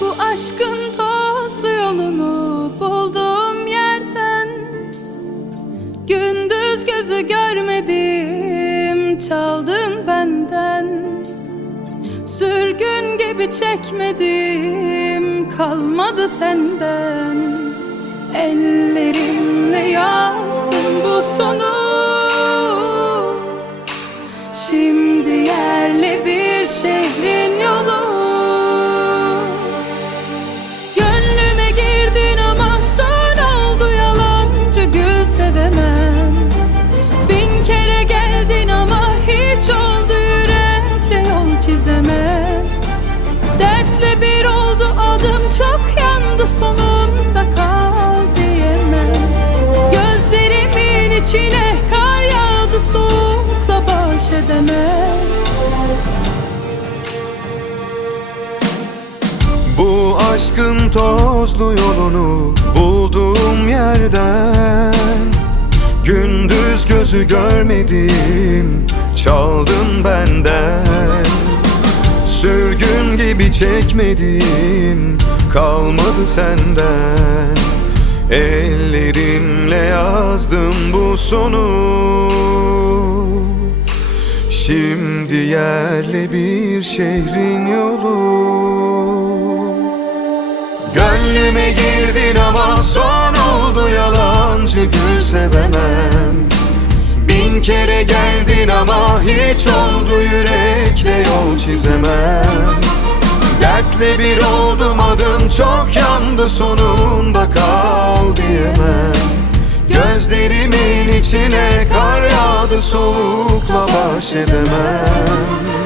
Bu aşkın tozlu yolumu bulduğum yerden Gündüz gözü görmedim çaldın benden. Sürgün gibi çekmedim kalmadı senden. Ellerimle yazdım bu sonu. Şimdi yerli bir şehrin Bu aşkın tozlu yolunu bulduğum yerden Gündüz gözü görmedim çaldın benden. Sürgün gibi çekmedim kalmadı senden. Ellerimle yazdım bu sonu Şimdi yerli bir şehrin yolu. Gönlüme girdin ama son oldu yalancı gül sevemem. Bin kere geldin ama hiç oldu yürekle yol çizemem. Dertle bir oldum adım çok yandı sonunda kal diyemem Gözlerimin içine kar yağdı soğukla baş edemem